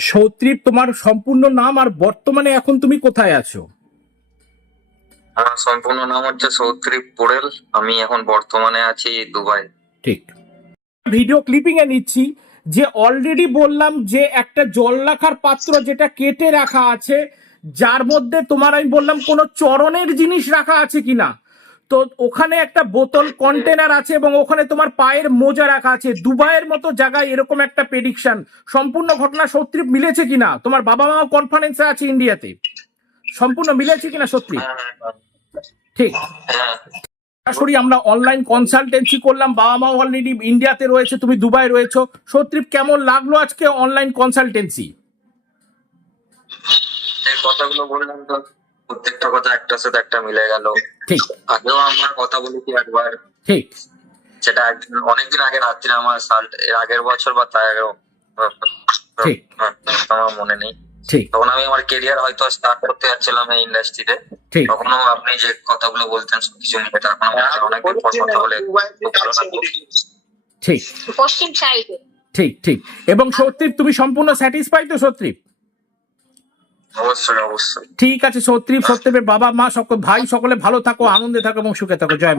সৌত্রীপ তোমার সম্পূর্ণ নাম আর বর্তমানে এখন তুমি কোথায় আছো? আমার সম্পূর্ণ নাম হচ্ছে সৌত্রী পোড়েল। আমি এখন বর্তমানে আছি দুবাই। ঠিক। ভিডিও ক্লিপিং এ নিচ্ছি যে অলরেডি বললাম যে একটা জল রাখার পাত্র যেটা কেটে রাখা আছে যার মধ্যে তোমার আমি বললাম কোনো চরণের জিনিস রাখা আছে কিনা? তো ওখানে একটা বোতল কন্টেনার আছে এবং ওখানে তোমার পায়ের মোজা রাখা আছে। দুবাইয়ের মতো জায়গায় এরকম একটা প্রেডিকশন সম্পূর্ণ ঘটনা সত্যি মিলেছে কিনা? তোমার বাবা মা কনফারেন্সে আছে ইন্ডিয়াতে সম্পূর্ণ মিলেছে কিনা সত্যি? ঠিক হ্যাঁ সরাসরি আমরা অনলাইন কনসালটেন্সি করলাম। বাবা মা অলরেডি ইন্ডিয়াতে রয়েছে তুমি দুবাই রয়েছো। সত্যি কেমন লাগল আজকে অনলাইন কনসালটেন্সি কথাগুলো বললাম তো। প্রত্যেকটা কথা একটার সাথে একটা মিলে গেল। ঠিক। আগেও আমরা কথা বলেছি একবার। ঠিক। সেটা একদিন অনেকদিন আগে রাত্রে আমার সাল এর আগের বছর বা তার আগের ঠিক। আমার মনে নেই। ঠিক। তখন আমি আমার কেরিয়ার হয়তো স্টার্ট করতে যাচ্ছিলাম এই ইন্ডাস্ট্রিতে ঠিক। তখনও আপনি যে কথাগুলো বলতেন সবকিছু মিলে তখন আমার কাছে অনেকদিন পর কথা বলে ঠিক। পশ্চিম সাইডে ঠিক ঠিক। এবং সত্যি তুমি সম্পূর্ণ স্যাটিসফাই তো সত্যি ঠিক আছে, সত্যি সত্যি, বাবা, মা, সকল ভাই, সকলে ভালো থাকো, আনন্দে থাকো এবং সুখে থাকো জয়।